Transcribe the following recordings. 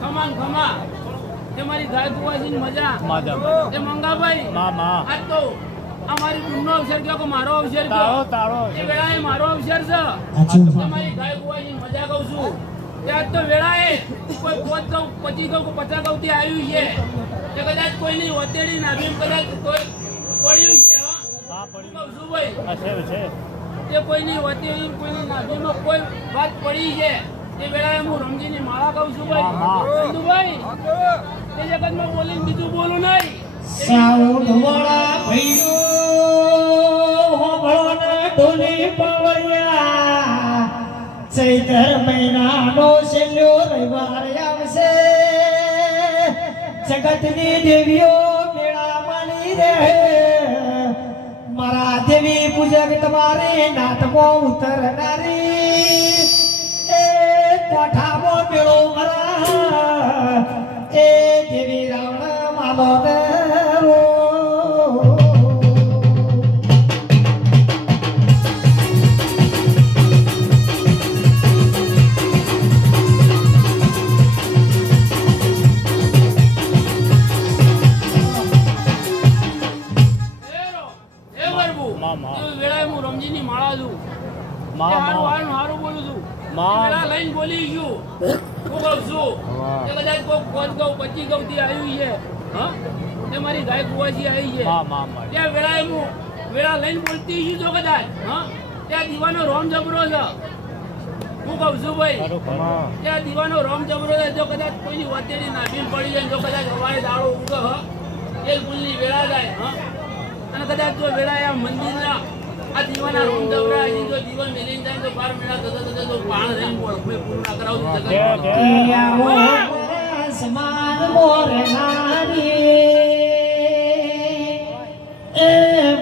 ખમાન ખમા એ મારી ગાય કુવાસી મજા એ મંગાભાઈ આજ તો અમારી ગુણનો અવસર કયો કે મારો અવસર કયો એ વેળાએ મારો અવસર છે મારી ગાય કુવાસી મજા કહું છું આજ તો વેળાએ કોઈ 5 કહું 25 કહું 50 કહું થી આવ્યું છે કે કદાચ કોઈની વતેડી નાભી કદાચ કોઈ પડ્યું છે હા કહું છું ભાઈ છે તે કોઈની વતેડી કોઈની નાભીમાં કોઈ વાત પડી છે એ વેળાએ હું રમજીની માળા કહું છું ભાઈ ચંદુભાઈ એ જગતમાં બોલીને બીજું બોલું નહીં સાઉન્ડ વાળા ભાઈઓ હોબળો ને ઢોલી પવૈયા ચૈતર મહિનાનો છેલ્લો રવિવાર આવશે જગતની દેવીઓ મેળા માની રહે મારા દેવી પૂજક તમારે નાથમાં ઉતરનારી એ કોઠામાં મેળો મારા એ દેવી રાવણ માલો રમજીની માળા છું હારું બોલું છું મેળા લઈને બોલી છું હું કહું છું કે કદાચ કોઈ 5 કહું 25 કહું થી આવ્યું છે હા એ મારી ગાય કુવાસી આવી છે ત્યાં વેળાએ હું વેળા લઈને બોલતી છું જો કદાચ હા ત્યાં દીવાનો રોમ જબરો છે હું કહું છું ભાઈ ત્યાં દીવાનો રોમ જબરો છે જો કદાચ કોઈની વતેડી નાભી પડી જાય જો કદાચ હવારે દાડો ઉગે હા એ ભૂલની વેળા જાય હા અને કદાચ જો વેળાએ આ મંદિરના આ દીવાના રોમ જબરા અહીં જો દીવા મેલીને જાય તો 12 મહિના થતા તો પાણ રહીને પૂરું ના કરાવું સમાન મોરનારી એ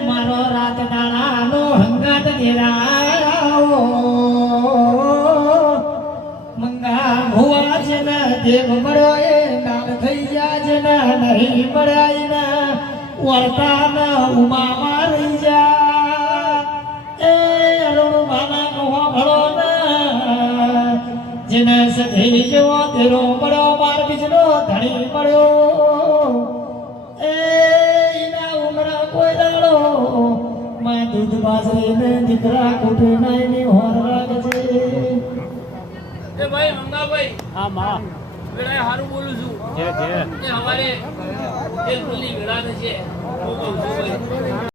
મારો રાત દાડાનો હંગાત ઘેરાવો મંગા ભુવા છે ને દેવ મળ્યો એ નામ થઈ ગયા છે ને નહીં મળ્યા ને વર્તા ન ઉમા મારી જા એ અરુણ માના કહો ભળો ને જેને સધી જેવો તેરો મળ્યો માર બીજનો ધણી મળ્યો એ એના ઉમરા કોઈ દાડો માં દૂધ બાજરી ને દીકરા કુટે નાઈની હોર રાગ છે એ ભાઈ મંગાભાઈ હા માં વેળાએ હારું બોલું છું કે હવારે એ ભૂલી વેળા છે